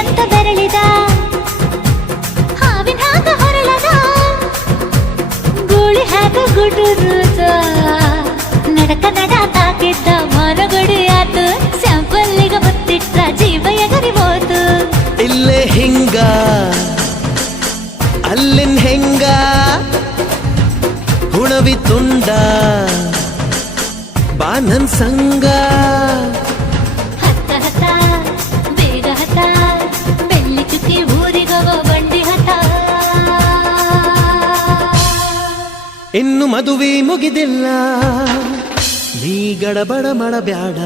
ಅಂತ ಬೆರಳಿದ ಹಾವಿನ ಹಾಗ ಹೊರಳದ ಗೂಳಿ ಹಾಗ ಗುಡುರುದ ನಡಕ ನಡ ತಾಕಿದ್ದ ಮರಗಡಿ ಆತು ಸ್ಯಾಂಪಲ್ಲಿಗ ಮುತ್ತಿಟ್ಟ ಜೀವ ಎಗರಿ ಹೋತು ಇಲ್ಲೇ ಹಿಂಗ ಅಲ್ಲಿನ್ ಹೆಂಗ ಹುಣವಿ ತುಂಡ ಬಾ ನನ್ ಸಂಗ ಹತ್ತ ಹತ್ತ ಬೇಗ ಹತ್ತ ಬೆಳ್ಳಿ ಚುಕ್ಕಿ ಊರಿಗವ ಬಂಡಿ ಹತ್ತ ಇನ್ನು ಮದುವೆ ಮುಗಿದಿಲ್ಲ ನೀ ಗಡಬಡ ಮಾಡಬ್ಯಾಡ